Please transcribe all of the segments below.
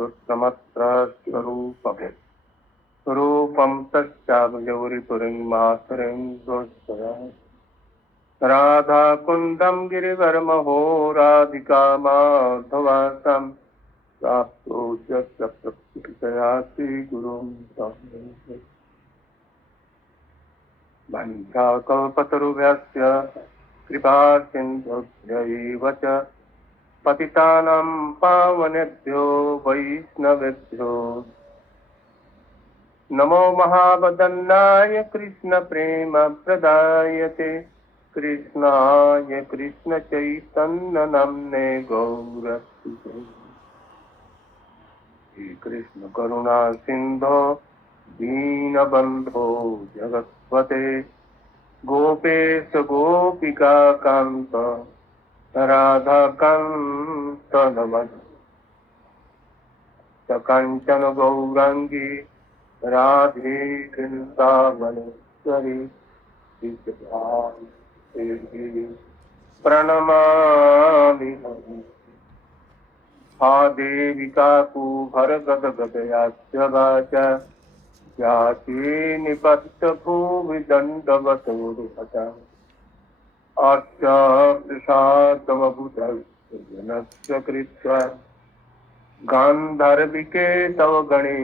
सुसमस्त्रस्वरूपम् रूपं तस्याभयौरिपुरीं मातरिं दोषया राधाकुन्दं गिरिवरमहो राधिका माधवासं प्राप्तो यस्य प्रकृतया श्रीगुरुं तम् वञ्चाकल्पतरुभ्यश्च कृपासिन्धुभ्यैव च पतितानां पावनेभ्यो वैष्णवेभ्यो नमो महावदन्नाय कृष्णप्रेमप्रदायते कृष्णाय कृष्णचैतन्यनाम्ने गौरसुते श्रीकृष्णकरुणा सिन्धो दीनबन्धो जगत्पते गोपेश गोपिकान्त राधाकान्त नमः काञ्चन गौराङ्गी राधे वृन्दावनेश्वरी प्रणमामि हा देविका कुभरगदगदयास्य वाचा याति निपत्तभूमि दण्डवतोरुहता आर्चाप्रसादमभूतस्य कृत्वा गान्धर्विके तव गणे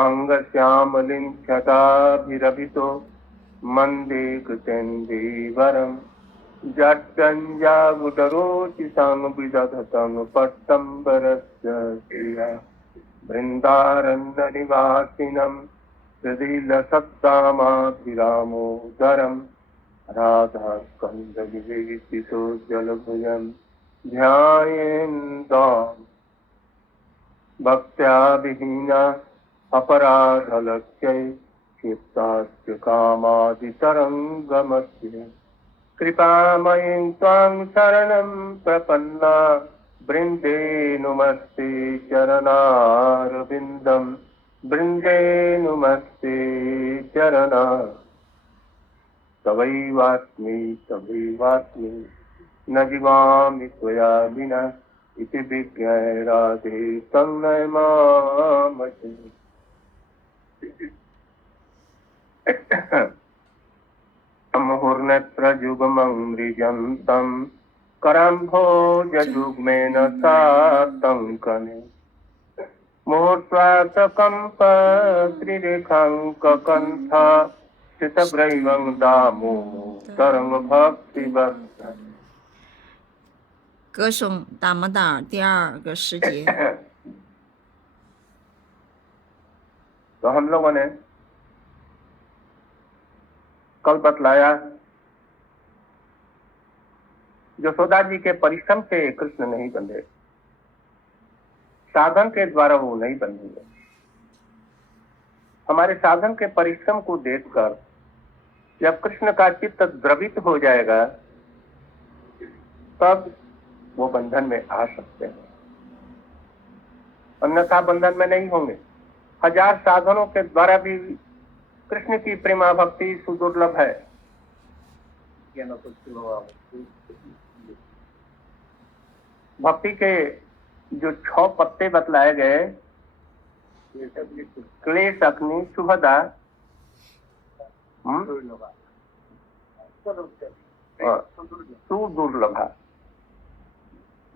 अङ्गश्यामलिं छटाभिरभितो मन्दे कृतेन्दीवरम् जट्टञ्जागुटरोचितं विदधतं पट्टम्बरस्य श्रिया वृन्दारण्यनिवासिनं हृदिलसत्तामाभिरामोदरं राधास्कन्दविवेशितो जलभुजं ध्यायेन्ताम् भक्त्या विहीना अपराधलक्ष्यै क्षिप्ताश्च कामादितरङ्गमस्य कृपामयीं त्वां शरणं प्रपन्ना वृन्दे नुमस्ते चरणारविन्दं वृन्दे नुमस्ते चरणा तवैवास्मि तवैवास्मि न जीवामि त्वया विना इति विज्ञाय राधे तन्मय मामचि मुहुर्नेत्रयुगममृजन्तं करम्भोजयुग्मेन सातङ्कने मुहूर्त्वातकम्पत्रिरेखाङ्ककण्ठ चितग्रैवं दामोदरं भक्तिवर्धन 歌颂达摩达尔第2个时节。तो हम लोगों ने कल बतलाया यशोदा जी के परिश्रम से कृष्ण नहीं बंधे, साधन के द्वारा वो नहीं बंधेंगे। हमारे साधन के परिश्रम को देखकर जब कृष्ण का चित्त द्रवित हो जाएगा तब वो बंधन में आ सकते हैं, अन्यथा बंधन में नहीं होंगे। 1000 साधनों के द्वारा भी कृष्ण की प्रेमा भक्ति सुदुर्लभ है। भक्ति के जो 6 पत्ते बतलाए गए, क्लेश अग्नि शुभदा सुदुर्लभा।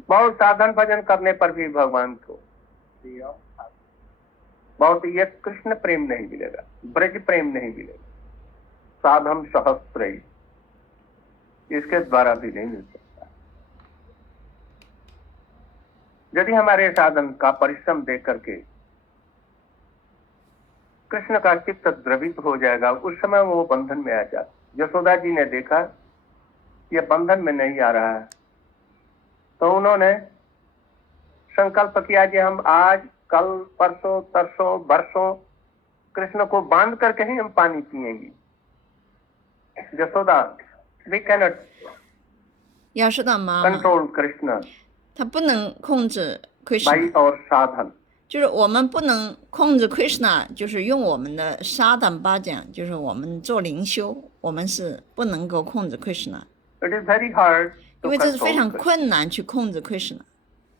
बहुत साधन भजन करने पर भी भगवान को बहुत ये कृष्ण प्रेम नहीं मिलेगा, ब्रज प्रेम नहीं मिलेगा। साधन सहस्त्र इसके द्वारा भी नहीं मिल सकता। यदि हमारे साधन का परिश्रम देख करके कृष्ण का चित्त द्रवित हो जाएगा, उस समय वो बंधन में आ जाता। यशोदा जी ने देखा ये बंधन में नहीं आ रहा है, तो उन्होंने संकल्प किया कि हम आज कल परसों तरसों वर्षों कृष्ण को बांध करके ही हम पानी पिएंगे। Yashoda we cannot 要是到妈妈 control Krishna 她不能控制 by Krishna， our sadhan。 就是我们不能控制 Krishna， 就是用我们的沙旦巴讲，就是我们做灵修，我们是不能够控制 Krishna， It is very hard 因 to 为这是非 control 常 Krishna. 困难去控制 Krishna。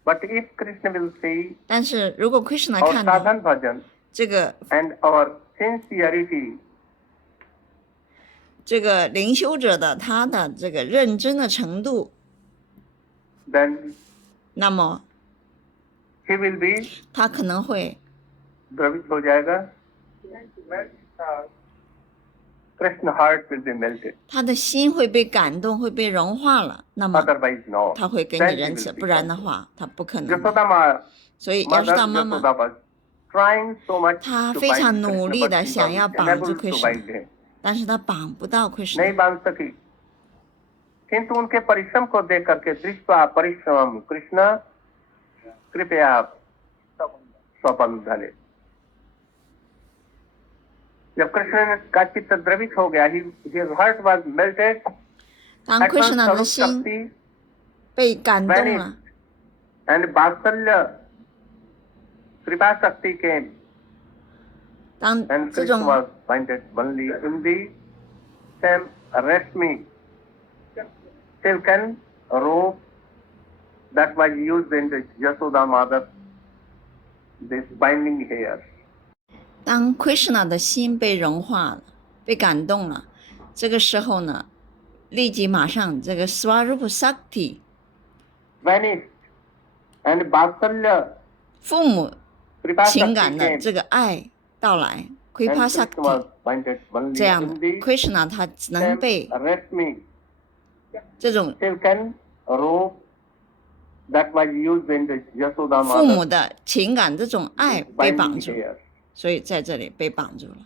But if Krishna will see 但是如果 Krishna our 看到 sadhan bhajan 这个 and our sincerity, 这个灵修者的他的这个认真的程度， then 那么 he will be 他可能会 द्रवित हो जाएगा. Krishna heart will be melted. 他的心会被感动，会被融化了。那么 Otherwise, no. 他会给你 Then he 仁慈， will be 不然的 controlled. 话他不可能的。 Yashoda Ma, 所以亚 Mother 瑟大妈妈 Yashoda was trying so much 她 to 非 bind 常努 Krishna, 力 but 的 he 想 was 要绑住 unable to Krishna， bind him. 但是他绑不到 नहीं Krishna。 बांध सकी. किंतु उनके परिश्रम को देख करके दृष्टवा परिश्रम कृष्ण कृपया स्वबंधने. जब कृष्ण का चित्त द्रवित हो गया, his heart was melted. 当 At once Krishna 的 Sarup 心 Shakti 被感动 vanished 了， and Vatsalya Kripa Shakti came 当 and 这 Krishna 种 was binded only in the same rashmi silken robe that was used in the Yashoda Mother, this binding hair. 当 Krishna 的心被融化了，被感动了，这个时候呢，立即马上这个 Swarupa Sakti vanished and Vatsalya 父母 Kripa 情 Shakti 感的 came 这个爱到来 and ，Kripa Krishna Sakti was binded only 这样 in 的 the Krishna 他能 same 被 rashmi 这种 silken robe that was used in the Yashoda 父母 Mother, 的情感这种爱被绑 binding 住， hair. 所以在这里被绑住了。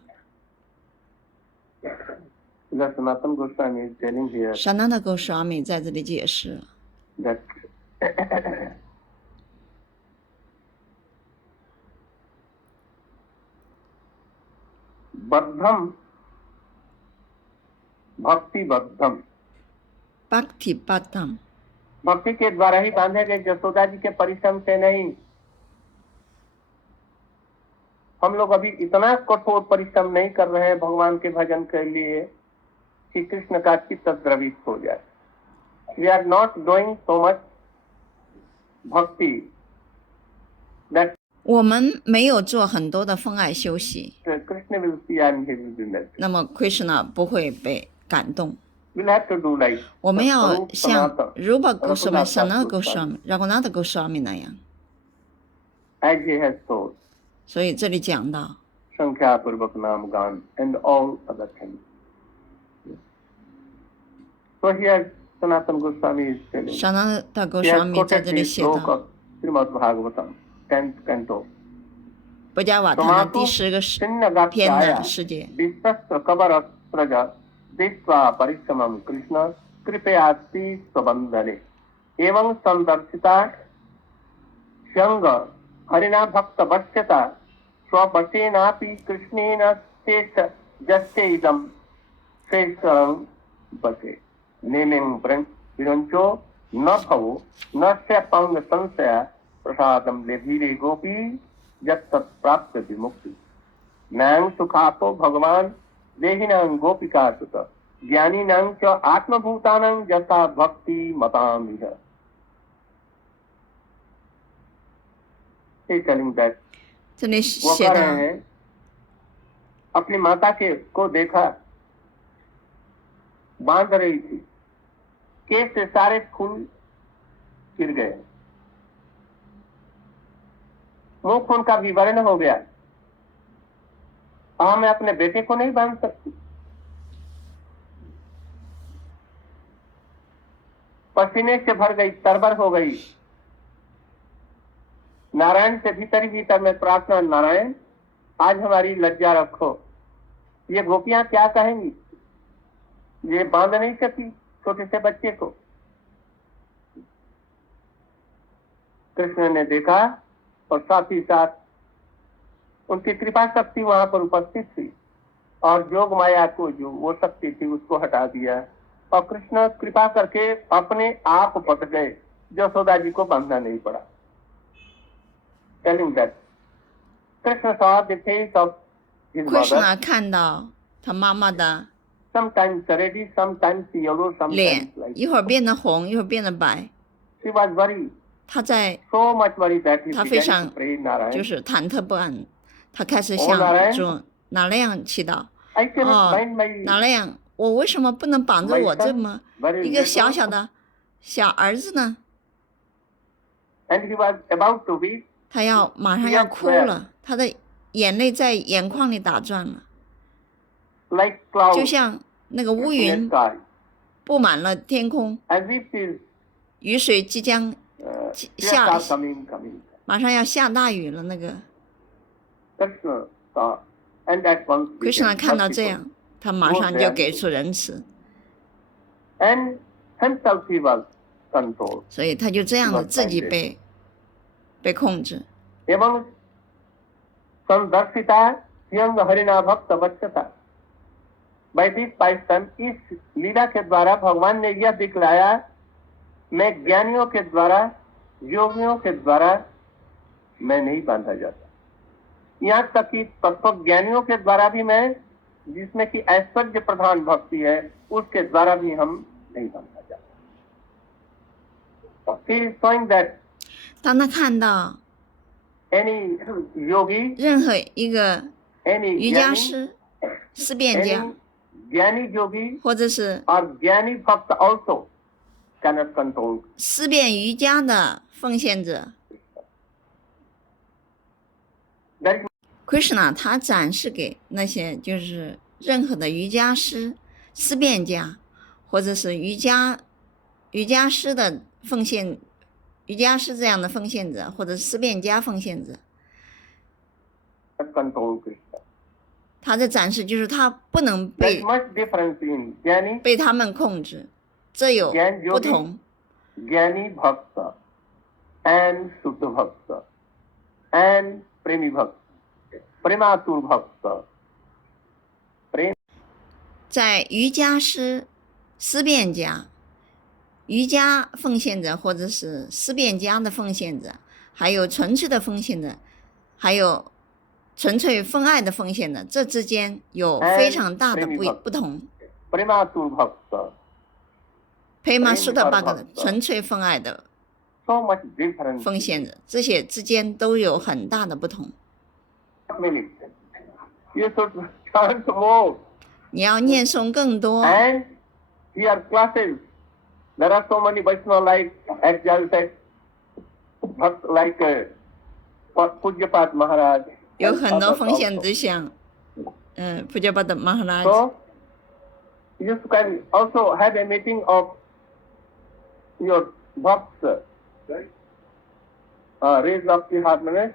The Sanatana Goswami is telling here 山那的 Goswami 在这里解释了， that बद्धम भक्ति बद्धम, Bhakti Bhattam भक्ति के द्वारा ही बांधे गए, यशोदा जी के परिश्रम से नहीं. हम लोग अभी इतना कठोर परिश्रम नहीं कर रहे हैं भगवान के भजन के लिए कि कृष्ण का चित्त द्रवित हो जाए. We are not doing so much bhakti that 我们没有做很多的奉爱修习， Krishna will see and he will be melted. 那么 Krishna 不会被感动。 We'll have to do like 我们要 Rupa 像 Sanatana, Rupa Goswami、 Raghunath Sanat Goswami, Goswami、Raghunath Goswami 那样。 as he has told, 所以这里讲到 Sankhya Purvak Nam Gan and all other things. So here Sanatana Goswami is telling, 山那的 he has Goswami 在 quoted 这里 the 写 sloka 到 of Srimad Bhagavatam, 10th canto. 布迦瓦塔的 Tomato 第10个篇 Sinnagakshaya 的世界。 Vishwastra Kavarastraja Dishva Parishamam Krishna Kripayasti Swabandhane Evam Sandarsita Shanga Harina Bhakta Vashyata Swabhatenapi Krishnena Sesha Jasya Idam Sesharam Bhate Nemeng Virancho Nabhavo Nasya Panga Sansaya Prasadam Levire Gopi Jat Tat Prapta Vimukti Nang Sukhato Bhagavan Dehinang Gopika Sutta Jnani Nang Cha Atma Bhutanang Jata Bhakti Matamiha. He is telling that 这里 वो 写 कह 到 रहे हैं अपनी माता के को देखा बांध रही थी, केस से सारे खून गिर गए, मुंह खून का विवरण हो गया. मैं अपने बेटे को नहीं बांध सकती. पसीने से भर गई, तरबर हो गई. नारायण से भीतर ही भीतर में प्रार्थना, नारायण आज हमारी लज्जा रखो. ये गोपियां क्या कहेंगी, ये बांध नहीं सकी छोटे से बच्चे को. कृष्ण ने देखा और साथ ही साथ उनकी कृपा शक्ति वहां पर उपस्थित थी और जोग माया को जो वो शक्ति थी उसको हटा दिया और कृष्ण कृपा करके अपने आप पट गए, यशोदा जी को बांधना नहीं पड़ा. Telling that Krishna saw the face of his mother, Krishna 看到他妈妈的 sometimes ready, sometimes yellow, 脸 sometimes，like 一会儿变得红，一会儿变得白。 she was worried. 他在 so much worried that he 他非 began 常 to pray 就 Narayan. 是忐忑不安，他开始 Oh 向 Narayan, 主哪那样祈祷。 I cannot 哦， bind my 哪那样，我为什么不能绑着 my 我这 son 么 very 一个小 little, 小的小儿子呢？ and he was about to weep. 他要马上要哭了，他的眼泪在眼眶里打转了， like 就 clouds 像那个乌 in 云 the sky, 布满了天空， as if his 雨水即将 tears 下 are coming. 马上要下大雨了。那个 Krishna saw, and at once Krishna became 看到这 merciful. 样，他马上就给出仁慈， And himself he was controlled. 所以他就这样的自己被控制。 एवं संदर्शिता स्वयं हरिना भक्त वत्सता। वैदिक पाइस्तम इस लीला के द्वारा भगवान ने यह दिखलाया, मैं ज्ञानियों के द्वारा, योगियों के द्वारा मैं नहीं बांधा जाता। यहाँ तक कि तत्व ज्ञानियों के द्वारा भी मैं, जिसमें कि ऐश्वर्य प्रधान भक्ति है, उसके द्वारा भी हम नहीं बांधा जाता। He is showing that 当他看到 any yogi, 任何一个 any 瑜伽 jnani, 师、思辨家 any jnani yogi 或者是 or jnani bhakt also cannot control. 思辨瑜伽的奉献者 That is Krishna， 他展示给那些就是任何的瑜伽师、思辨家，或者是瑜伽师的奉献，瑜伽师这样的奉献者，或者是思辨家奉献者， control Krishna. 他的展示就是他不能 There is much difference in jnani, 被他们控制，这有 jnani 不 yogi, 同。 jnani bhakta and Shuddha bhakta and premi bhakta, prematur bhakta. 在瑜伽师、思辨家、瑜伽奉献者，或者是思辨家的奉献者，还有纯粹的奉献者，还有纯粹奉爱的奉献者，这之间有非常大的不同。 Prematur bhakta, 培马苏特巴格的纯粹奉爱的 so much difference. 奉献者，这些之间都有很大的不同。 You should chant more. 你要念诵更多， And here classes, there are so many Vaishnava like exalted, like Pujyapat Maharaj. 有很多奉献者像普加巴的马哈拉。 So you can also have a meeting of your bhakts, raise up the harmonies,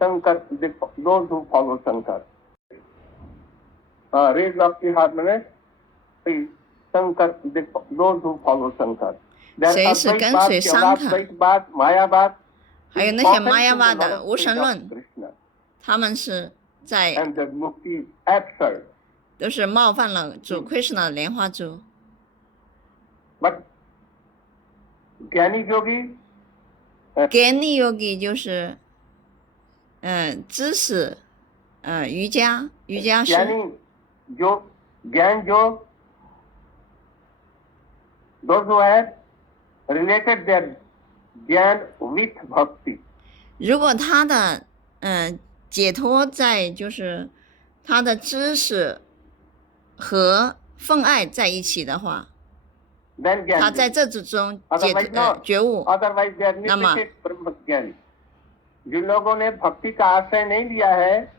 Shankar, those who follow Shankar. Raise up the harmonies, Shankar, those who follow Shankar. There 谁 are 是跟随 Dvaitbad, Mayabad, 还有那些玛雅巴的无神论， Krishna, 他们是在 and the mukti is absurd. 都是冒犯了主 Krishna 的莲花珠。 But Jnani Yogi, Jnani Yogi 就是知识瑜伽师。 Jnani Yog, Gyan Yog, those who have related their Gyan with Bhakti. 如果他的解脱在就是他的知识和奉爱在一起的话， Then 他 Gyan 在 Yogi. 这之中 Otherwise not. 觉悟。 Otherwise they are Nama. limited ब्रह्म ज्ञानी. जिन लोगों ने भक्ति का आश्रय नहीं लिया है,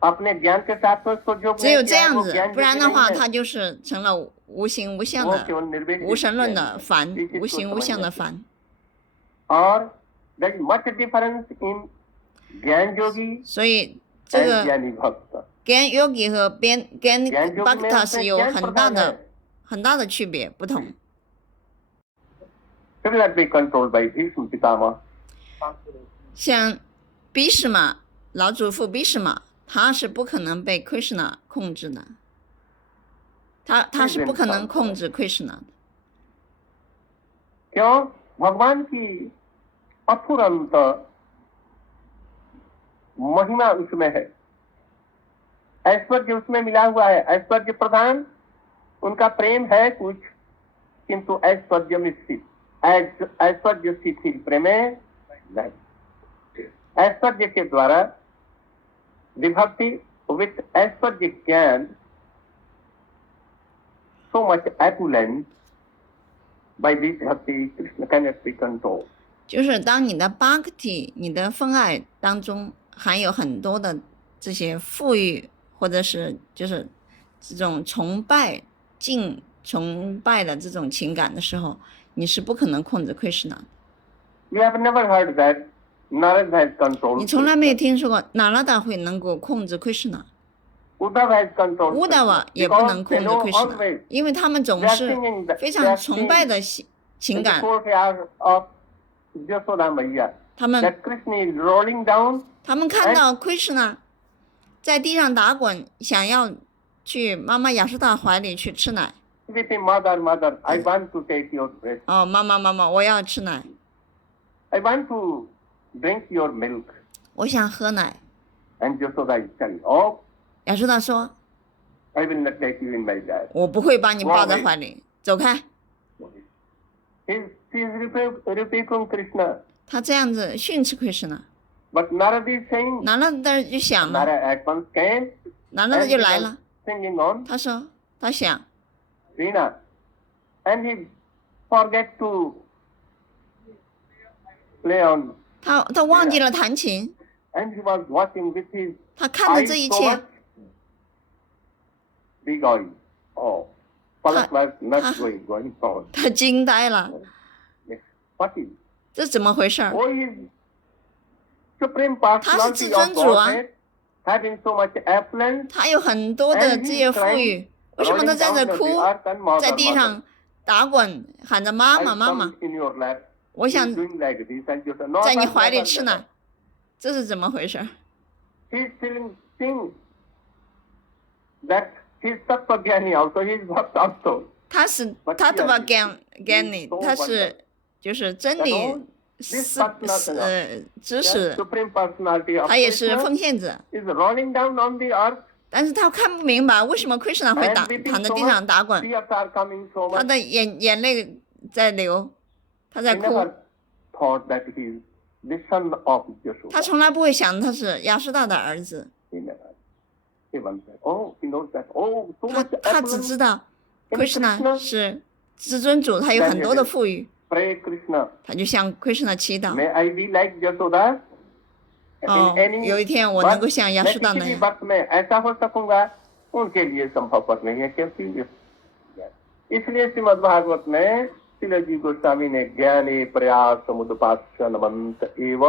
अपने ज्ञान के साथ तो उसको जो 只有这样子，不然的话，他就是成了无形无相的无神论的凡，无形无相的凡。 और there is much difference in ज्ञान योगी 所以这 and 个 ज्ञानी भक्त. Gyan Yogi 和 Gyan Yogi Bhakta 是有很大 में 的很大的区别不同。 Should not be controlled by Bhishma Pitama. 像 Bhishma 老祖父 Bhishma， 他是不可能被 Krishna 控制的，他是不可能控制 Krishna 的。 क्यों? भगवान की अफुरंत महिमा उसमें है, ऐश्वर्य उसमें मिला हुआ है, ऐश्वर्य प्रधान, उनका प्रेम है कुछ, किंतु ऐश्वर्य मिश्रित. ऐश्वर्य शिथिल प्रेमे नहीं। ऐश्वर्य के द्वारा विभक्ति विथ ऐश्वर्य ज्ञान so much opulence by this bhakti Krishna cannot be controlled。就是当你的 bhakti 你的分爱当中含有很多的这些富裕，或者是就是这种崇拜的这种情感的时候，你是不可能控制 Krishna。 You have never heard that Narad has controlled。 你从来没有听说过哪拉达会能够控制 Krishna。 Uddhava has controlled。 乌达瓦也不能控制 Krishna， 因为他们总是非常崇拜的情感。他们看到 Krishna 在地上打滚，想要去妈妈亚瑟达怀里去吃奶。哦，妈妈，我要吃奶。I want to drink your milk。 我想喝奶。 And Yasoda is telling, oh， 亚瑟达说 I will not take you in my lap。 我不会把你抱在怀里，走开。 She is rebuking Krishna。 他这样子训斥 Krishna。 But Narad is saying， 拿了的就想了， Narad at once came， 拿了的就来了。 singing on 他说他想 Veena， and he forget to play on， 他忘记了弹琴， and he was watching with his 他看着这一 eyes so 切 much big eyes。 Oh， Palak was not going on。 他惊呆了， What is？ 这怎么回事？ Who is supreme 他是至 personality of 尊主啊， Godhead having so much affluence？ 他有很多的这些富裕，为什么他在这哭，在地上打滚，喊着妈妈妈妈？我想在你怀里吃奶，这是怎么回事？ He's feeling that he's Tattva-gyani also, he's Bhakt also。 他是他的吧，Gani， 他是就是真理知识， Supreme personality of 他也是 Krishna 奉献者， is rolling down on the earth， 但是他看不明白为什么 Krishna 会 and weeping 躺在 so 地上 much， 打滚， tears are coming so 他 much。 的眼泪在流，他在 He 哭， never thought that he is the son of 他 Yashoda。 从来不会想他是亚瑟大的儿子， He never。He once said, oh, he knows that. Oh, so 他 much 他只 affluence 知道 in Krishna Krishna。 是至尊主，他有很多的富裕， Pray Krishna， 他就向 Krishna 祈祷。 may I be like Yasoda 哦 in any， 有一天我能够像亚 मैं 瑟大那 किसी भी 样。 वक्त में ऐसा हो सकूंगा, उनके लिए संभवपर नहीं है, क्योंकि इसलिए श्रीमद् भागवत में श्रील जी गोस्वामी ने ज्ञाने प्रयास समुदपास्यनवंत एव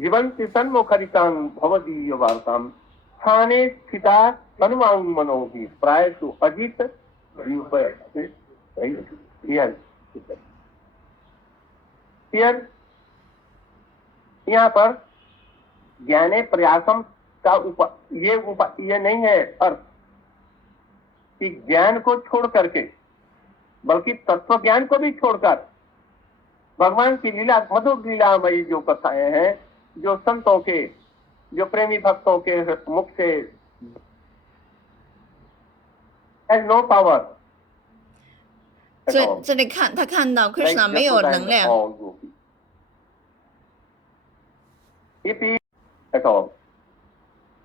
जीवंति सन्मुखरितांग भवदीय वार्ताम स्थाने स्थिता तनुवांग मनोहि प्रायसु अजित यहाँ पर ज्ञाने प्रयासम का ये नहीं है अर्थ कि ज्ञान को छोड़ करके, बल्कि तत्व ज्ञान को भी छोड़कर भगवान की लीला, मधुर लीलामयी जो कथाएं हैं, जो संतों के, जो प्रेमी भक्तों के मुख से has no power。 这里他看到 Krishna 没有能量， If he at all,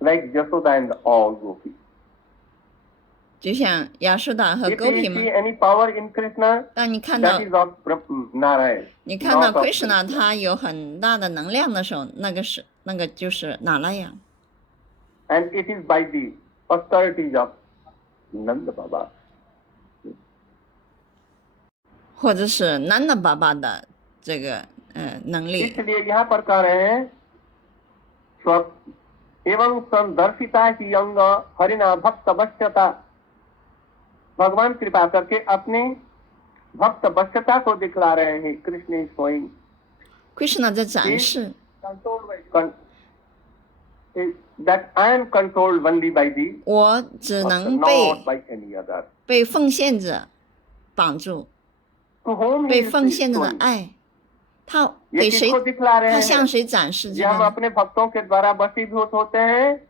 like Yasoda and all gopis。 就像亚瑟达和 If Gopi we 们 see。any power in Krishna， 当你看到 that is of Narayan。 你看到 not of Krishna 他有很大的能量的时候，那个就是哪拉雅， And it is by the austerities of Nanda Baba。 或者是 Nanda Baba 的这个能力。 इसलिए यहाँ पर कह रहे हैं स्व एवं संदर्शिता ही अंग हरिना भक्त वश्यता। भगवान कृपा करके अपने भक्त वश्यता को दिखला रहे हैं। कृष्ण स्वयं Krishna 在展示 that I am controlled only by thee， 我只 but 能 not by any other。 被奉献者绑住， To whom he 被 is 奉献者的 faithful， 爱，他 ये 给谁 किसको दिखला रहे 他 हैं? 向谁展示这 ये हम 个呢？ अपने भक्तों के द्वारा वशीभूत होते हैं,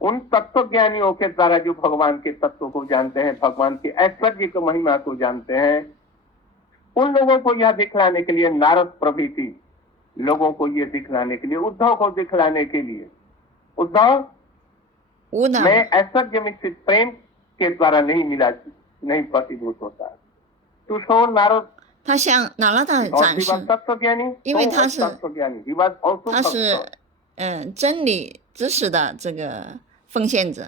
उन तत्व ज्ञानियों के द्वारा जो भगवान के तत्व को जानते हैं, भगवान के ऐश्वर्य की महिमा को जानते हैं, उन लोगों को यह दिखलाने के लिए नारद प्रभृति लोगों को ये दिखलाने के लिए, उद्धव को दिखलाने के लिए, उद्धव 无的 मैं ऐश्वर्य मिश्रित प्रेम के द्वारा नहीं मिला, नहीं प्रतिभूत होता। तू सो नारद 他向哪拉达 और 展 he was 示， तत्वज्ञानी, 因为 so 他 was 是 तत्वज्ञानी, he was also 他是 भक्त, 真理知识的这个奉献者，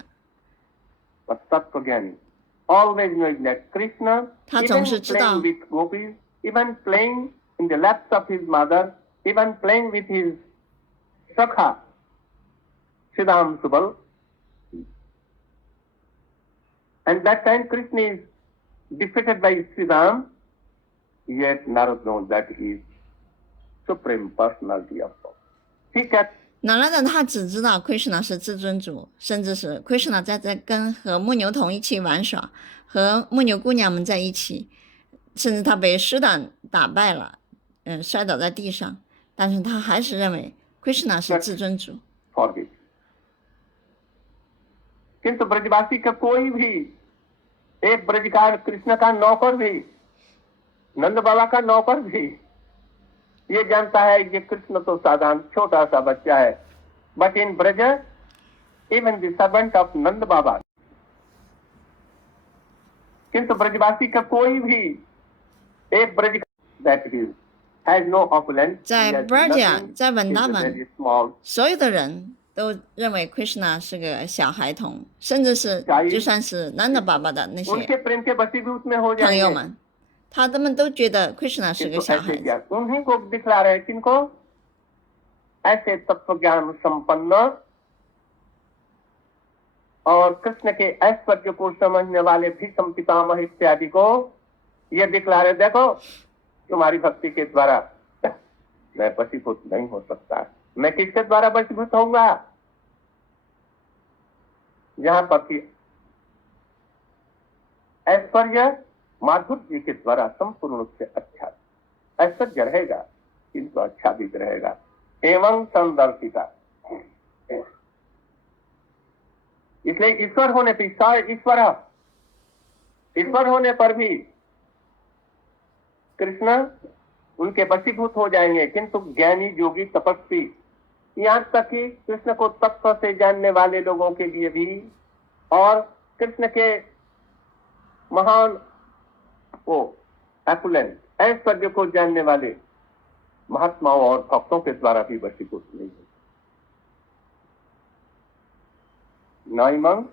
but तत्वज्ञानी always knowing that Krishna 他 even 总是知道 playing with gopis, even playing in the laps of his mother, even playing with his Sakha, Siddham Subal. And that time Krishna is defeated by Siddham, yet Narad knows that he is Supreme Personality of God. He can 哪拉达他只知道 Krishna 是至尊主，甚至是 Krishna 在跟和牧牛童一起玩耍，和牧牛姑娘们在一起，甚至他被狮胆打败了，摔倒在地上，但是他还是认为 Krishna 是至尊主。 forgive. किंतु ब्रजवासी का कोई भी एक ब्रजकार कृष्ण का नौकर भी, नंद बाबा का नौकर भी ये जानता है कि कृष्ण तो साधारण छोटा सा बच्चा है, but in Braj even the servant of Nand Baba, किंतु ब्रजवासी का कोई भी एक Braj that he has no opulence, 在 Braja 在文达 very 文， small, 所有的人都认为 Krishna 是个小孩童，甚至是就算是 Nanda 爸爸的那些 उनके प्रेम के वशीभूत में हो 朋友 जाएंगे। 们，他们都觉得 Krishna 是个 किंतु 小 ऐसे 孩子。 ज्ञान उन्हीं को दिखला रहे, किनको? ऐसे तत्व ज्ञान संपन्न और कृष्ण के ऐश्वर्य को समझने वाले भीष्म पितामह इत्यादि को ये दिखला रहे, देखो तुम्हारी भक्ति के द्वारा मैं वशीभूत नहीं हो सकता। मैं किसके द्वारा वशीभूत होऊंगा? जहां पर कि ऐश्वर्य माधुर्य के द्वारा संपूर्ण रूप से अच्छा ऐश्वर्य रहेगा, किंतु अच्छा भी रहेगा। एवं संदर्शिता, इसलिए ईश्वर होने पर ईश्वर होने पर भी कृष्ण उनके वशीभूत हो जाएंगे, किंतु ज्ञानी योगी तपस्वी, यहाँ तक कि कृष्ण को तत्व से जानने वाले लोगों के लिए भी और कृष्ण के महान वो एपुलेंट ऐश्वर्य को जानने वाले महात्माओं और भक्तों के द्वारा भी वशीभूत नहीं है। न इमं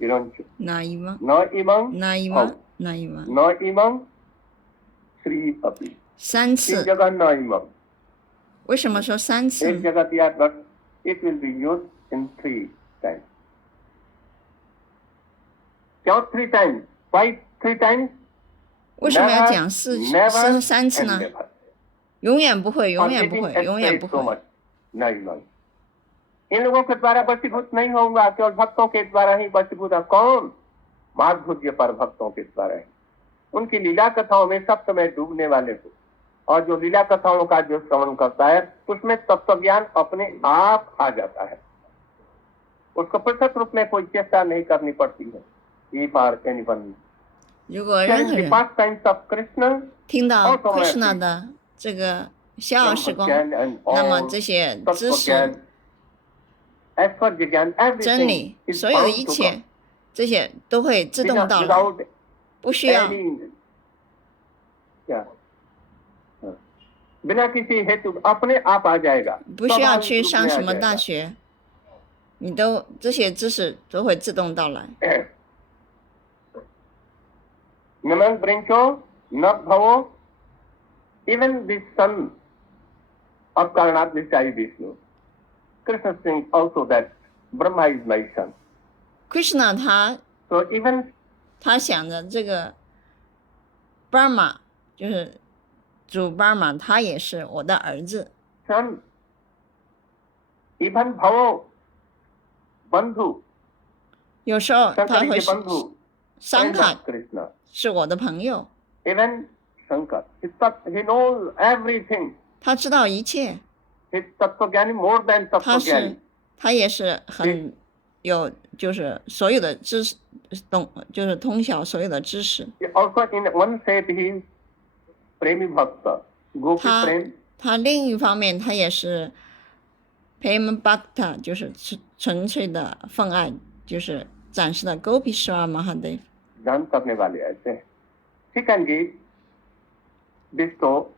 गिरंच, 哪一吗？ न इमं 哪一吗？哪一吗？ न इमं श्री अपि, 三 तीन 次， जगह न इमं, 为什么说三次 एक 呢？ जगह दिया, but it will be used in 3 times. क्यों 3 times? Why 3 times? 为什么要 Never, 讲never 三次 and 呢？ never. 永远不会，永远不 Or 会， getting 永远不 excited so 会。 much. नहीं, इन लोगों के द्वारा वशीभूत नहीं होगा, केवल भक्तों के द्वारा ही वशीभूत है। कौन? माधुर्य पर भक्तों के द्वारा ही। उनकी लीला कथाओं में सब समय डूबने वाले को, और जो लीला कथाओं का जो श्रवण करता है उसमें तत्व ज्ञान अपने आप आ जाता है, उसको पृथक रूप में कोई चेष्टा नहीं करनी पड़ती है। ये पार एनीवन 如果任何 the 人 pastimes of Krishna 听到 automatic Krishna 的这个逍遥时光， ब्रह्मज्ञान and 那么 all 这些知 तत्व 识、 ज्ञान, ऐश्वर्य ज्ञान, 真 everything 理， is 所有的 bound 一 to 切 come. 这些都会自动到来， Without 不需要 any, क्या? बिना किसी हेतु अपने आप आ जाएगा, 不需要 स्वाभाविक 去 रूप 上 में 什 आ 么大 जाएगा. 学，你都这些知识都会自动到来。 नमन ब्रिंचो न भवो, even the son of Karnat Vishai Vishnu, Krishna sings also that Brahma is my son. Krishna 他 So even 他想着这个 Brahma 就是主 Brahma，他也是我的儿子。 son, even Bhavo, Bandhu, 有时候他 Shankar 会 is a Bandhu, 伤 friend 卡 of Krishna. 是我的朋友， Even Shankar, he knows everything. 他知道一切， He's Tattvajnani more than 他 Tattvajnani. 是他也是很有就是所有的知识就是通晓所有的知识。 Also in one shape he is प्रेमी भक्त गोपी 他 प्रेम 他另一方面他也是 prema bhakta， 就是纯粹的奉爱，就是展示的 Gopishwar Mahadev。 ध्यान करने वाले ऐसे हैं। He can give bestow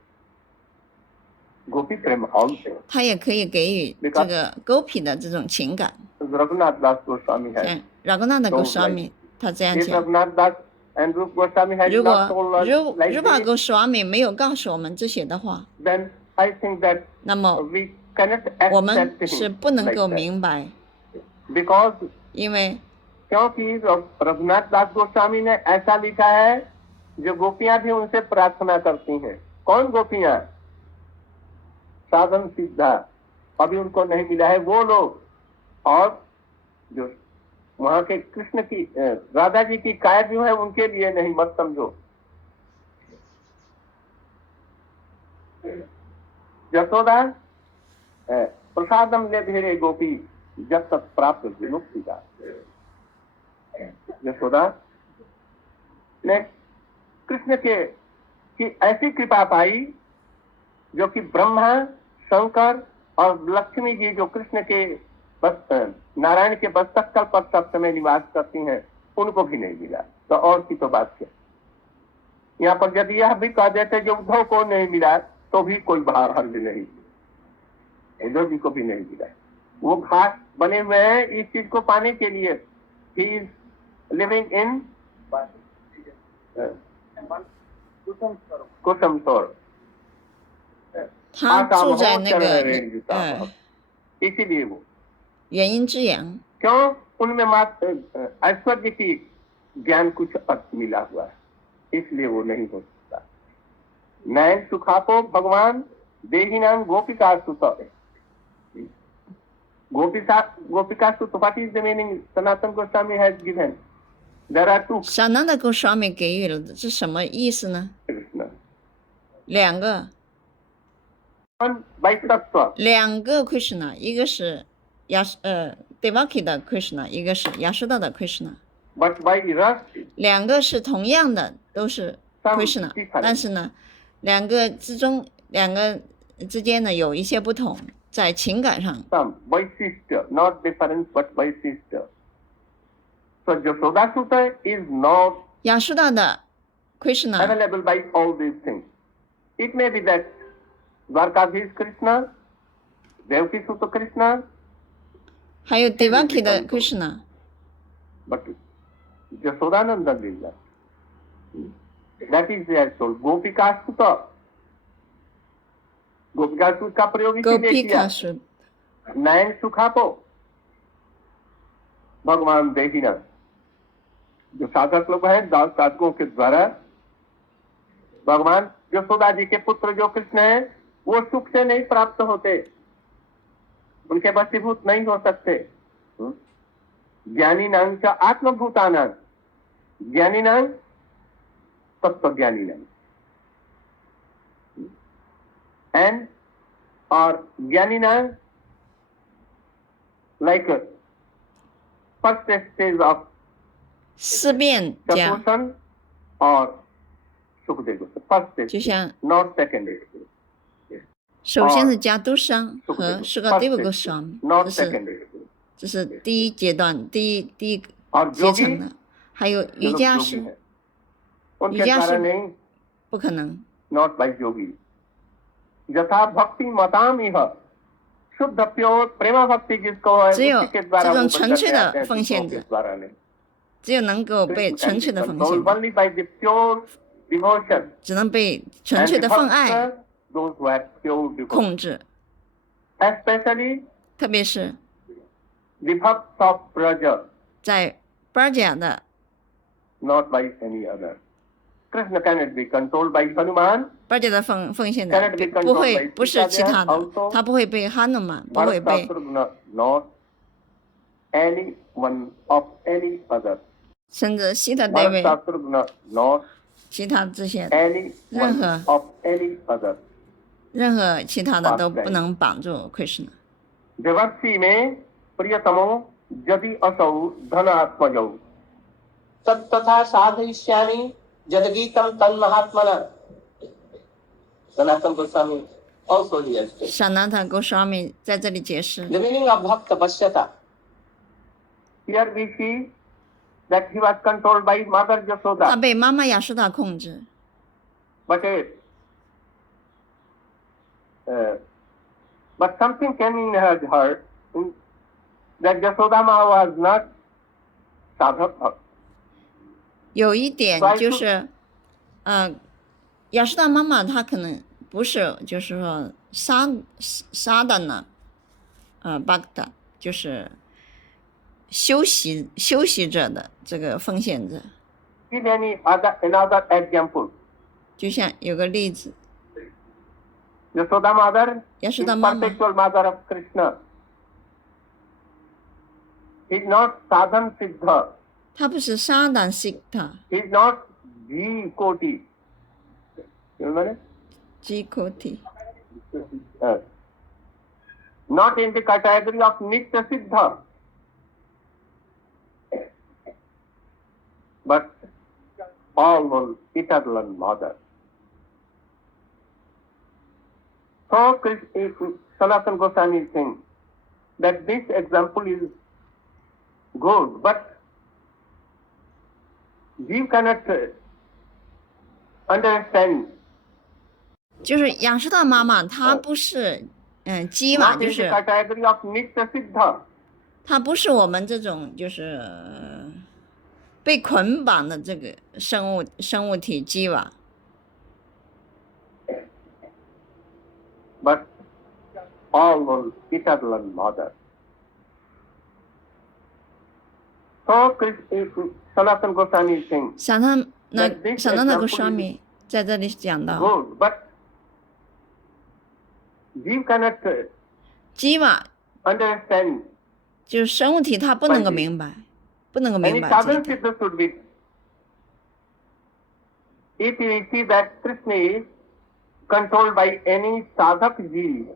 गोपी प्रेम also। 他也可以给予这个 Gopi 的这种情感， रघुनाथ दास गोस्वामी है। 像 Raghunatha Goswami 他这样 If 讲。 रघुनाथ Das and Rup Goswami had 如 not 果 told us like Rupa this, Goswami 没有告诉我们这些的话， then I think that 那么 we cannot 我们 accept 是 him 不能 like 够 that. 明白， Because 因为 क्योंकि रघुनाथ दास गोस्वामी ने ऐसा लिखा है जो गोपियां भी उनसे प्रार्थना करती हैं। कौन गोपियां? साधन सिद्धा, अभी उनको नहीं मिला है वो लोग, और जो वहां के कृष्ण की राधा जी की काया जो है उनके लिए नहीं, मत समझो। यशोदा प्रसादम ले धीरे गोपी जब तक प्राप्त विमुक्ति का। यशोदा ने कृष्ण के की ऐसी कृपा पाई जो कि ब्रह्मा, शंकर और लक्ष्मी जी जो कृष्ण के नारायण के मस्तक तल पर सब समय निवास करती हैं, उनको भी नहीं मिला। तो और की तो बात क्या। यहाँ पर यदि यह भी कह देते जो उद्धव को नहीं मिला तो भी कोई बाहर हर्ज नहीं, उद्धव जी को भी नहीं मिला। वो घाट बने हुए हैं इस चीज को पाने के लिए। ही इज लिविंग इन कुसुम सोर, 他住在那个इसीलिए वो 原因之阳， क्यों उनमें मात्र ऐश्वर्य की ज्ञान कुछ अर्थ मिला हुआ है, इसलिए वो नहीं हो सकता। नयन सुखापो भगवान देही नाम गोपिका सुत, गोपिका सुत, what is the meaning? Sanatan Goswami has given there are two. 闪那的 Goswami 给予了，这是什么意思呢？两个 Krishna， 一个是Devaki 的 Krishna， 一个是 Yashoda 的 Krishna。 But by rus 两个是同样的，都是 Krishna， 但是呢，两个之间呢有一些不同，在情感上。 some vaishistya, not difference but vaishistya. So Yashoda Sutta is not Yashoda 的 Krishna available by all these things. It may be that Dwarkadhish Krishna, Devaki Sutta Krishna, 还有 Devaki 的 Krishna， but Yashodananda Lila. That is the actual Gopika Sutta. Gopika Sutta का प्रयोग इसीलिए किया। Gopika Sutta नयन सुखापो भगवान देहिना, जो साधक लोग हैं, दास साधकों के द्वारा भगवान यशोदा जी के पुत्र जो कृष्ण हैं, वो सुख से नहीं प्राप्त होते, उनके वशीभूत नहीं हो सकते। ज्ञानी नाम च आत्मभूताना, ज्ञानी नाम तत्व ज्ञानी नाम, एंड और ज्ञानी नाम like first stage of 四辩家， Chatushan or Sukadeva. First 就 stage, 像 not second stage. 首先是加都商和 Sukadeva Goswami， Not 这是 second stage. 这是第一阶段，第一 और 阶层的。还有 जो 瑜 लोग 伽 योगी 师 हैं, उनके瑜伽 द्वारा 师 नहीं, 不可能， not by yogi. यथा भक्ति मताम इह, शुद्ध प्योर प्रेमा भक्ति जिसको है, 只有 उसी के द्वारा 这种 वो 纯 बंधन 粹 में 的 आते हैं, 奉献 दूसरों 者 के द्वारा नहीं. 只有能够被 Krishna 纯 can 粹 be 的奉 controlled 献者， only by the pure devotion. 只能被纯粹 And 的奉爱 bhakta, those who have pure devotion. 控制， Especially 特别是 the bhakts of Braja, 在 Braja 的 not by any other. Krishna cannot be controlled by Hanuman, Braja 的奉献者 cannot be 不 controlled 会 by 不是其他 Sita 的 also,，他不会被哈努曼，不会 Bharat 被 Shatrugna, not any one of any other. 甚至西特 Bharat Devi Shatrugna, not 其他这些 any one 任何 of any other. 任何其他的都不能绑住 Krishna。 देवर्षि में प्रियतमो यदि असौ धनात्मजौ तत्तथा साधयिष्यामि यद्गीतं तन्महात्मना। Sanatana Goswami also here states. 萨那塔戈沙米在这里解释， The meaning of Bhakta Pashyata. Here we see that he was controlled by Mother 他 Yashoda. 被妈妈亚述达控制， But but something came in her heart that Yashoda Ma was not sadhak. 有一点就是，亚述达妈妈她可能不是，就是说沙的呢，巴达就是修习者的这个奉献者， Give another example. 就像有个例子， Yashoda Mother 亚 is 述达妈妈 perpetual mother of Krishna. He is not sadhan siddha. 她不是沙达西塔 He is not G Koti. You remember? G 口体， Not in the category of Nitya Siddha. But all eternal mother. So Sanatana Goswami is saying that this example is good, but we cannot understand. 就是亚述达妈妈她不是鸡嘛， Not 就 in the 是 category of Nitya Siddha. 她不是我们这种就是被捆绑的这个生物体鸡瓦。 But all eternal mother. So Sanatana Goswami is saying 萨那个沙米在这里讲到， good, but we cannot 鸡瓦 understand. 就是生物体，它不能够明白，不能够 Any 明白这 sadhan 一点。 siddha should be. If we see that Krishna is controlled by any sadhak ji,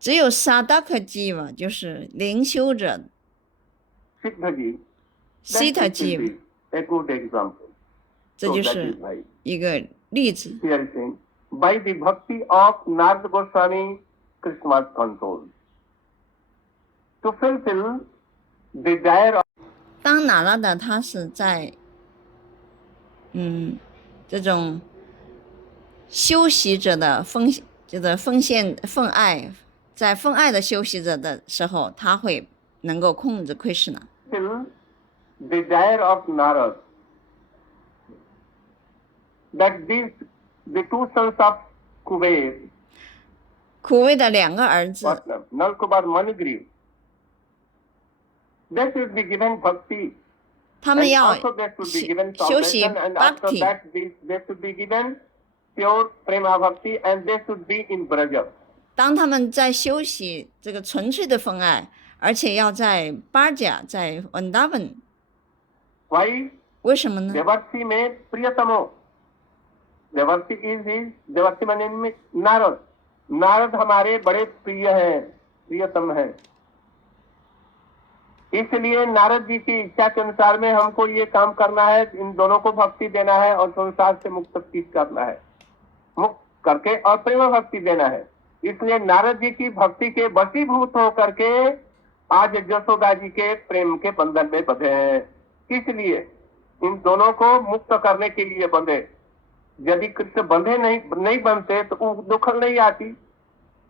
只有萨达克鸡瓦，就是灵修者 siddha ji, 西 then 塔 it 鸡 will，be a good example. 这 So 就 that 是 is why 一个例子。 here is saying, by the bhakti of Narada Goswami, Krishna was controlled. To fulfill desire of 当拿拉的他是在这种修习者的奉献奉爱，在奉爱的修习者的时候，他会能够控制Krishna。 fulfill desire of Narada. That the two sons of Kuber, 苦味的两个儿子， Nalkubar Manigriv, they should be given bhakti. 他们 And 要 also they should be given 修习 salvation, and after bhakti， that they should be given pure prema bhakti, and they should be in Braja. 当他们在修习这个纯粹的奉爱，而且要在巴甲，在文达文， Why? 为什么呢？ Devarsi mein priyatamo. Devarsi is his, Devarsi माने नारद. नारद हमारे बड़े प्रिय हैं, प्रियतम हैं. इसलिए नारद जी की इच्छा के अनुसार में हमको ये काम करना है, इन दोनों को भक्ति देना है और संसार से मुक्त करना है, मुक्त करके और प्रेम भक्ति देना है. इसलिए नारद जी की भक्ति के वशीभूत होकर के आज यशोदा जी के प्रेम के बंधन में बंधे हैं. इसलिए इन दोनों को मुक्त करने के लिए बंधे. यदि कृष्ण बंधे नहीं बनते तो दुखल नहीं आती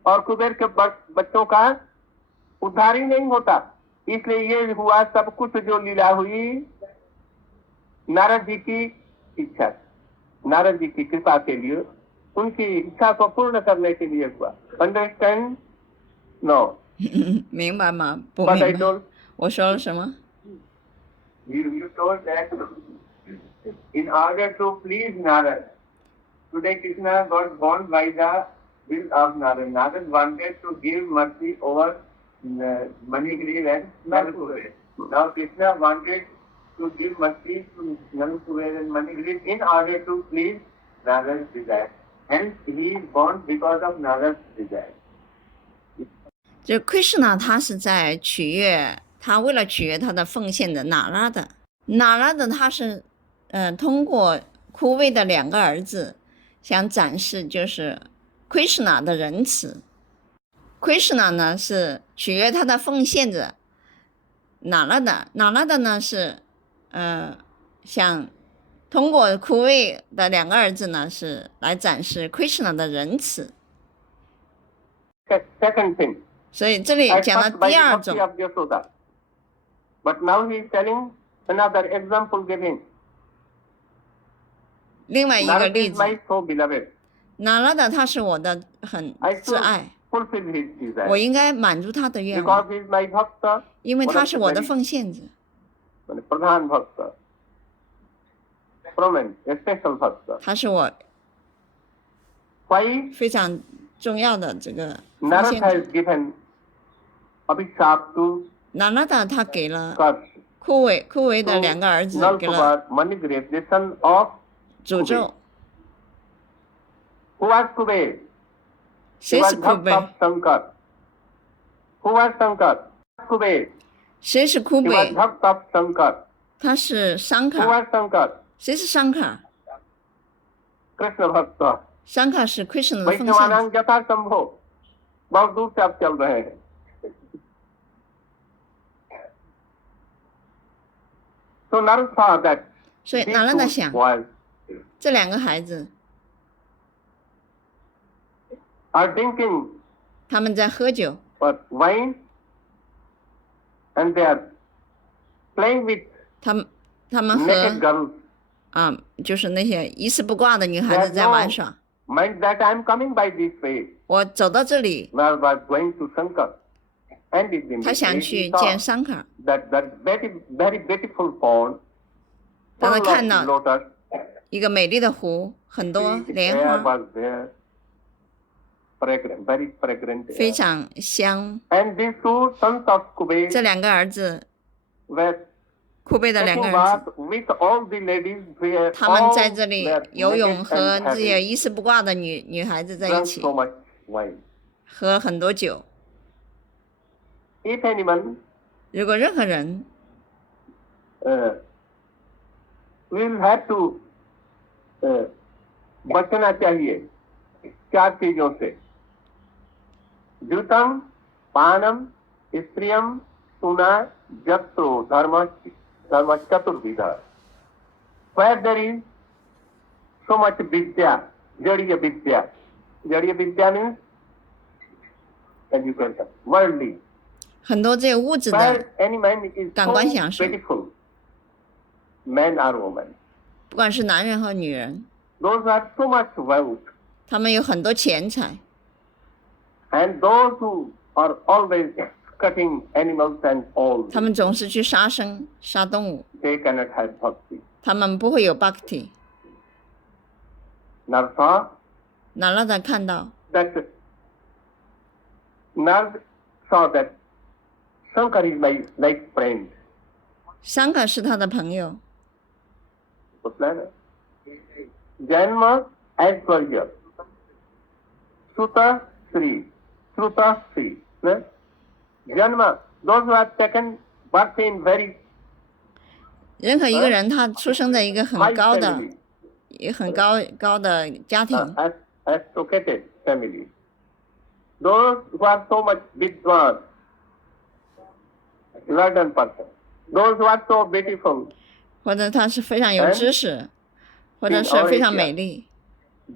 और कुबेर के बच्चों का उद्धार ही नहीं होता. इसलिए ये हुआ सब कुछ जो लीला हुई नारद जी की इच्छा, नारद जी की कृपा के लिए, उनकी इच्छा को पूर्ण करने के लिए हुआ. अंडरस्टैंड? नो. 明白吗？不 But I 明白。 told 我说了什么？ you told that in order to please Narad, today Krishna got born by the will of Narad. Narad wanted to give mercy over Manigriv and Nalkuber. Now Krishna wanted to give mercy to Nalkuber and Manigriv in order to please Narad's desire. Hence he is born because of Narad's desire. 就 Krishna 他是在取悦，他为了取悦他的奉献的哪拉的，哪拉的他是通过枯萎的两个儿子，想展示就是 Krishna 的仁慈。Krishna 呢是取悦他的奉献者，Narada呢是想通过枯位的两个儿子呢是来展示 Krishna 的仁慈。Second thing, 所以这里 I 讲了 talked by 第 the 二 bhakti 种， of Yashoda, but now he is telling another example giving. 另外一个 Narada 例 is 子 my so beloved. ，Narada 他是我的很 I 挚 should 爱， fulfill his 我 desire 应该满足他的愿望， because he is my bhakta, 因为 one 他 of 是 the 我的 very 奉献者， Pradhan bhakta, prominent, essential bhakta. 他是我 Why 非常重要的这个奉 Narada 献者。 has given Abhishap to Narada 他给了 Kars, 枯维的 to 两个儿子给了 Nalsubad, Manigrave, the son of 诅咒。 who was Kubay? 谁 He 是 was 枯 Bhakt 贝？ of Shankar. Who was Shankar? Kubay. 谁是枯 He was 贝？ Bhakt of Shankar. 他是桑 Who 卡。 was Shankar? 谁是桑卡？ Krishna Bhakta. 桑卡是 Krishna 的奉献者。 वैष्णवानां यथा संभव बहुत दूर से आप चल रहे हैं So Narada saw that 所以 these 拿拉达 two 想， boys 这两个孩子 are drinking 他们在喝酒， wine and they are playing with 他们 naked 和 girls. 就是那些一丝不挂的女孩子在玩耍。 Mind that I am coming by this way. 我走到这里， Narada was going to Shankar. And in 他 this 想 way 去 he 见 saw 桑卡， that very beautiful pond 当他 full 看 of 到 lotus. 一个美丽的湖，很多 The 莲 air 花， was there, fragrant, very fragrant 非 air. 常香。 And these two sons of 这 Kubay 两个儿子， were 库贝的两 taking 个儿子， bath with all the ladies where 他们 all 在这里 were 游泳， naked 和 and 这些 having 一丝不挂的女孩子在一 drunk 起 so，much wine. 喝很多酒。 If anyone 如果任何人 will have to बचना चाहिए 4 चीजों से द्युतम पानम स्त्रियम सुना जत्रो धर्म चतुर्विधा where there is so much vidya जड़ीय विद्या means education worldly 很多这个物质 where 的， any man is 感 so 官享受。 beautiful man or woman 不管是男人和女人， those are so much wealth 他们有很多钱财， and those who are always cutting animals and all 他们总是去杀生、杀动物， they cannot have bhakti 他们不会有 bhakti。 Narsa 哪让他看到 that Narsa saw that Shankar is my like friend 桑卡是他的朋友， Janma Aishwarya Sruta Sri Janma those who have taken birth in very 任何一个人他出生在一个很 high 高的、 family 也很高的家庭， aristocratic family those who are so much vidwan learned person those who are so beautiful 或者他是非常有知识，或者是非常美丽、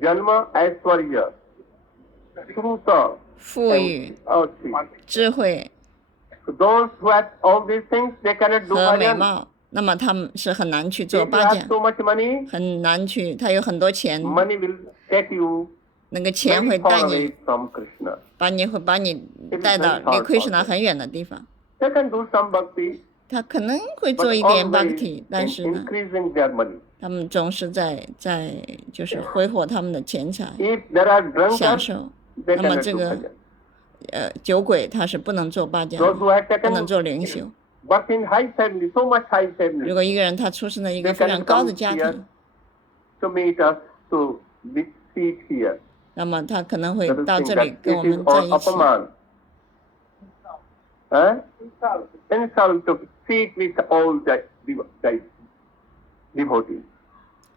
Janma Aishwarya Sruta 富裕、 智慧 those who have all these things they cannot do 和美 bhajan 貌，那么他们是很难去 if 做 you 八 have 件， so much money 很难去。他有很多钱， money will take you 那个钱 very 会 far 带 away 你， from Krishna 把你带到离 Krishna 很远的地方。 they can do some bhakti 他可能会 but 做一点 always bhakti，但是 in 呢， increasing their money 他们总是在就是挥霍他们的钱财， if there are 享 drunkards 受。 they 那么 cannot 这 do 个 bhajan 酒鬼他是不能做八件 those 的， who have 不能 taken 做灵修。 birth in high family so much high 如 family 果一个人他出生在一个 they 非常 cannot 高的 come 家 here 庭， to meet us to be seat here 那么他可能会 Let us 到 think 这里 that 跟 it 我 is 们在 all 一起。 apaman insult to sit with all the devotees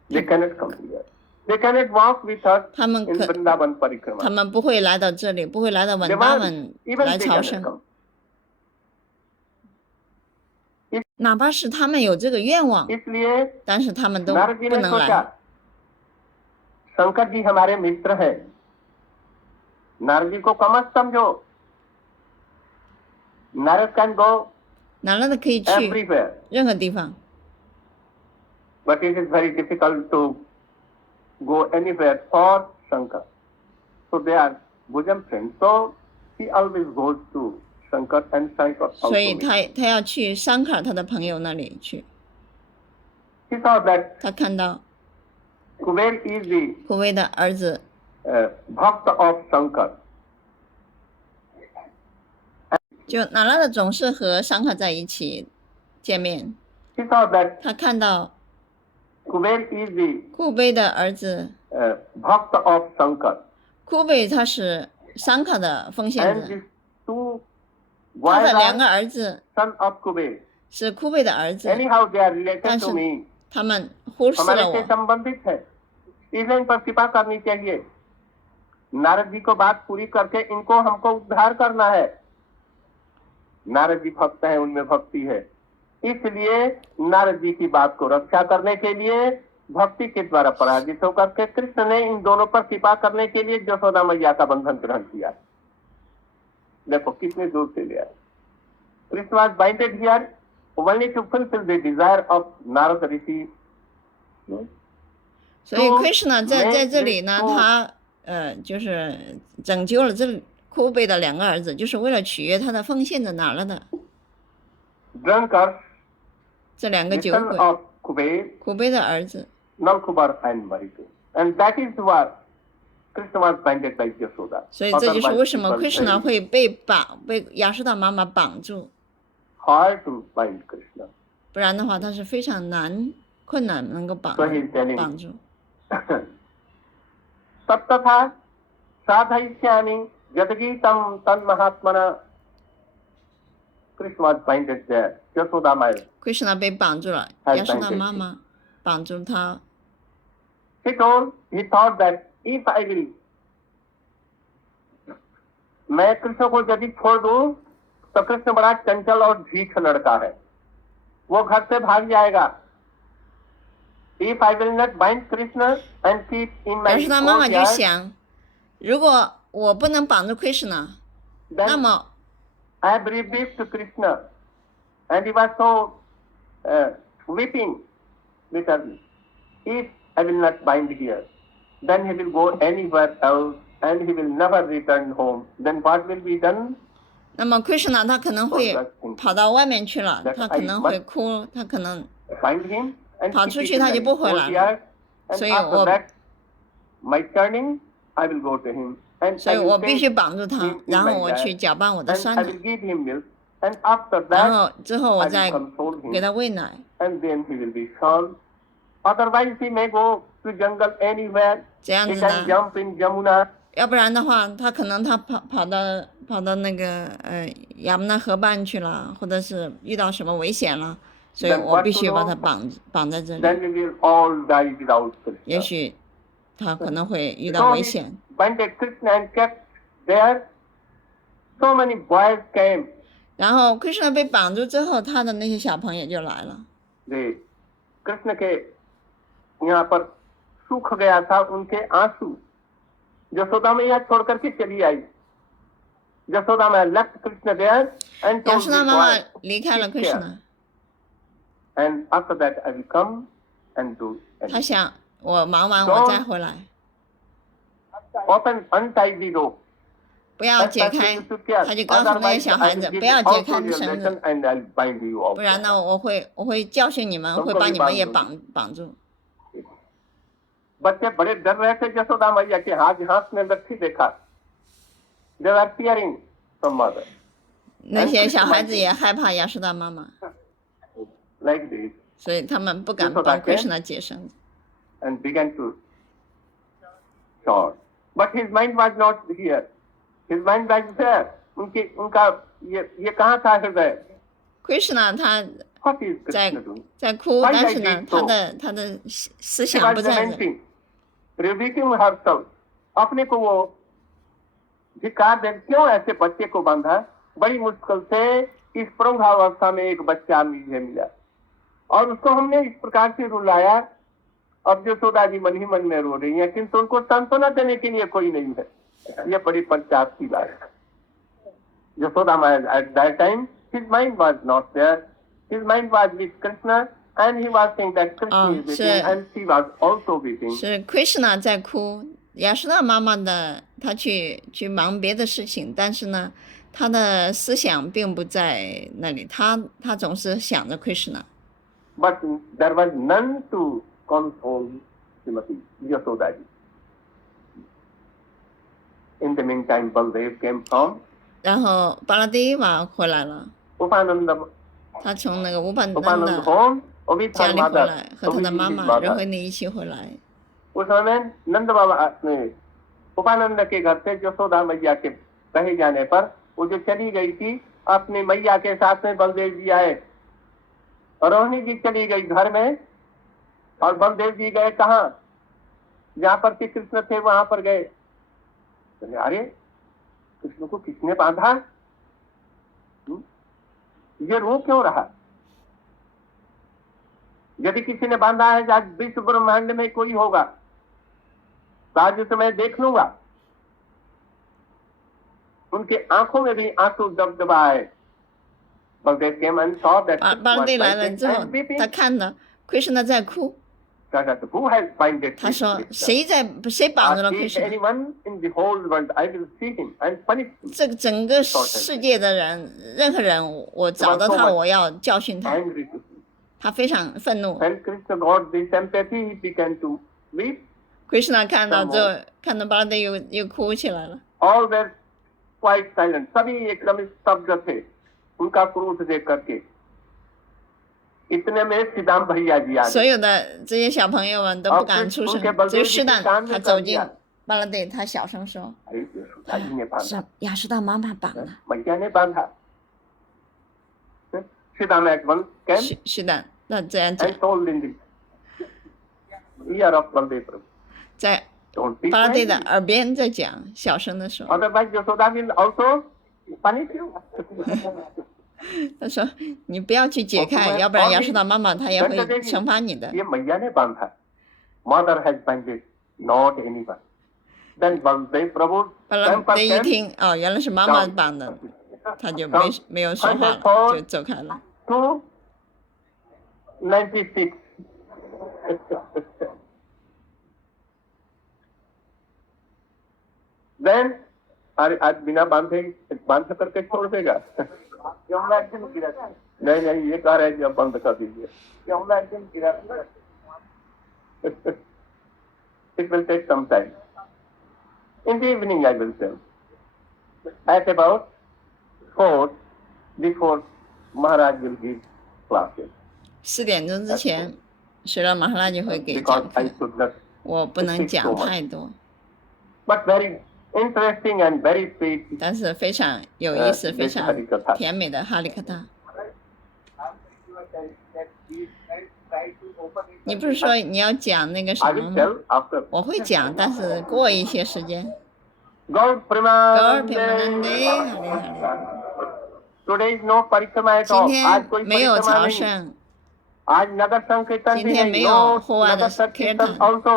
they cannot come here They cannot walk with us 他们 in Vrindavan 他 Parikrama. 们不会来到这里，不会来到文 They 达 won't. 文 Even 来 they 朝 cannot 圣， come. 哪怕是他们有这个愿望， इसलिए 但是他们都 नारद जी 不 ने 能 सोचा 来。 शंकर जी हमारे मित्र हैं, नारद जी को कम मत समझो. Narad can go 哪来的可以去 everywhere, 任何地方， but it is very difficult to go anywhere for Shankar. So they are bosom friends. So he always goes to Shankar and Shankar 所 also 以 meets. 他要去桑卡尔他的朋友那里去。 He saw that 他看到 Kuber is the 库威的儿子 Bhakt of Shankar. 就哪拉的总是和桑卡在一起见面。 He saw that 他看到 Kuber is the 库贝的儿子 Bhakt of Shankar. 库贝，他是桑卡的奉献 And 者， these two 他 boys 的两 are 个儿子 son of Kuber. 是库贝的儿子， Anyhow, they are related 但是 to me. 他们忽视 हमारे 了 से 我。 संबंधित है, इसलिए इन पर कृपा करनी चाहिए. नारद जी को बात पूरी करके इनको हमको उद्धार करना है. नारद जी भक्त हैं, उनमें भक्ति है, इसलिए नारद जी की बात को रक्षा करने के लिए भक्ति के द्वारा पराजित होकर के कृष्ण ने इन दोनों पर कृपा करने के लिए यशोदा मैया का बंधन ग्रहण किया. देखो कितने दूर से लिया. Krishna was binded here only to fulfill the desire of Narada Rishi. 所以 Krishna 在这里呢，他就是拯救了这库贝的两个儿子，就是为了取悦他的奉献者哪了的 Drunkards, 这两个 the 酒 son 鬼， of Kuber, 库贝的儿子。 Nalkubar and Maritu. And that is why Krishna was binded by Yashoda. 所以这就是为什么 Otherwise, it was Krishna very 会被亚瑟达妈妈绑住， hard to bind Krishna. 不然的话他是非常困难能够绑 So he is telling, 绑住。 तत्तथा साधयिष्यामि यद्गीतं तन्महात्मना. Krishna was binded there. Yashoda Maya. Krishna 被绑住了，还亚瑟达 bandage 妈妈绑住他。 He thought that if I will, मैं कृष्ण को यदि छोड़ दूं तो कृष्ण बड़ा चंचल और ढीठ लड़का है, वो घर से भाग जाएगा. If I will not bind Krishna and keep in my 亚瑟达妈妈就 courtyard, 想，如果我不能绑住 Krishna， 那 then 么 I have rebuked Krishna, and he was so weeping bitterly. If I will not bind here, then he will go anywhere else, and he will never return home. Then what will be done? 那么 Krishna 他可能会跑到外面去了， That 他可能会哭，他可能 Bind him and 跑 keep 出 it 去 in 他就 my 不回来了。 courtyard. And 所以 after 我 that, my turning, I will go to him, and 所 I 以 will 我必须 take 绑住他 him，in 然后 my 我去 lap, 搅拌我的 and 酸 I 奶 will，give him milk, and after 然 that, 后之后我 I 再 will console 给 him, 他喂奶， and then he will be shorn. Otherwise, he may go to jungle anywhere. 这样 He 子 can 呢。 jump in Jamuna. 要不然的话，他可能他跑到那个雅穆纳河畔去了，或者是遇到什么危险了，所以 Then 我 what 必 to 须把 do? 他绑在这里。 Then we will all die without 也 Krishna. 许他可能会遇到 So 危 he 险。 binded Krishna and kept there. So many boys came. 然后 Krishna 被绑住之后，他的那些小朋友就来了。 वे कृष्ण के यहाँ पर सूख गया था उनके आंसू. यशोदा मैया छोड़ करके चली आई. यशोदा मैया left Krishna there and 亚 told 瑟达 the 妈妈 boy, 离开了 "Take care. Krishna， And after that I will come and do 他 anything." 想我忙完我再回来， Open untie the rope. 不要解开。他就告诉那些小孩子不要解开绳子， and I'll bind you also. 不然呢我会教训你们，会把你们也绑住。 बच्चे बड़े डर रहे थे यशोदा मैया के हाथ हाथ में रखी देखा. They were fearing from mother. 那些小孩子也害怕亚瑟达妈妈， Like this, 所以他们不敢帮 Krishna 解绳子。 and began to shout. But his mind was not here. His mind was there. उनका ये कहाँ था हृदय? Krishna 他 What is 在 Krishna doing? 哭，但是呢，他的思 He 想 was 不在这里。 lamenting. रिव्यूटिंग हरसेल्फ, अपने को वो धिक्कार दे, क्यों ऐसे बच्चे को बांधा, बड़ी मुश्किल से इस प्रौढ़ावस्था में एक बच्चा मुझे मिला और उसको हमने इस प्रकार से रुलाया। अब यशोदा जी मन ही मन में रो रही है, किंतु उनको सांत्वना देने के लिए कोई नहीं है। ये बड़ी पंचायत की बात है। Yashoda at that time, his mind was not there. His mind was with Krishna, and he was saying that Krishna is weeping, and she was also weeping. 是 Krishna 在哭，亚瑟娜妈妈的她去忙别的事情，但是呢，她的思想并不在那里，她总是想着 Krishna。 But there was none to console Srimati Yashoda ji. In the meantime, Baldev came from 然后巴拉蒂瓦回来了， Upananda 他从那个乌班 Upananda 的 home with 家 her 里回 mother. 来，和他的妈妈 mother. 任慧妮一起回来。 उस समय नंद बाबा ने उपानंद के घर से यशोदा मैया के कहे जाने पर वो जो चली गई थी अपनी मैया के साथ में, बलदेव जी आए, रोहिणी जी चली गई घर में और बलदेव जी गए कहाँ, जहाँ पर श्री कृष्ण थे वहां पर गए। अरे कृष्ण को किसने बांधा, ये रो क्यों रहा? यदि किसी ने बांधा है, आज विश्व ब्रह्मांड में कोई होगा तो आज उसे मैं देख लूंगा। उनके आंखों में भी आंसू दबदबा आए। Baldev came and saw that 巴拉蒂来了 Krishna 之 was 后 fighting，and weeping. 他看到 Krishna 在哭， That who has binded 他 this 说 Krishna? 谁绑住了 If Krishna？ anyone in the whole world, I will see him and punish him. 这个整个世界的人，任何人，我找到他，我要教训他。 Angry to see. 他非常愤怒。 When Krishna got this empathy, he began to weep. Krishna 看到之后，看到巴拉蒂又哭起来了。 All were quite silent. सभी एकदम स्तब्ध थे उनका क्रोध देख करके। इतने में सिद्धाम भैया जी आ 所 गए। 有的这些小朋友们都不敢出声，只有适当他走进巴拉蒂，他小声说 अरे यशोदा जी ने：“ बांधा, 是亚瑟大妈妈绑的。 मैया ने बांधा। Siddham at once came 是的，那这样讲， and told in the ear of Baldev Prabhu, 在 don't be 巴拉蒂的 angry. 耳边在讲，小声的说， Otherwise Yashoda will also punish you. 他说你不要去解开，要不然亚瑟大妈妈她也会惩罚你的。 ये मैया ने बांधा, mother has binded, not anyone. Then Baldev Prabhu 巴拉 temper 蒂一 came 听，哦，原来是妈妈绑的，他就没有说话了，就走开了。 to 96. Then अरे आज बिना बांधे बांध करके छोड़ देगा? नहीं नहीं, ये कह रहे हैं कि अब बंद कर दीजिए। It will take some time. In the evening I will tell. At about 4, before Maharaj will give classes. 4点钟之前，虽然马哈拉就会给 Because 讲 I 课， should not. 我不能讲太多， But very interesting and very sweet. 但是非常有意思、非常 Harikatha. 甜美的哈利克塔。你不是说你要讲那个什 I 么 will 吗？ tell after. 我会讲，但是过一些时间。 God 格尔 Premanande. 皮曼德，哈利哈利。 Today is no parikrama at 今 all. आज 天 कोई 没有 परिक्रमा 朝 नहीं. 圣， आज नगर संकीर्तन भी 今天 नहीं. 没有 No 户外的 नगर संकीर्तन कीर्तन。 also.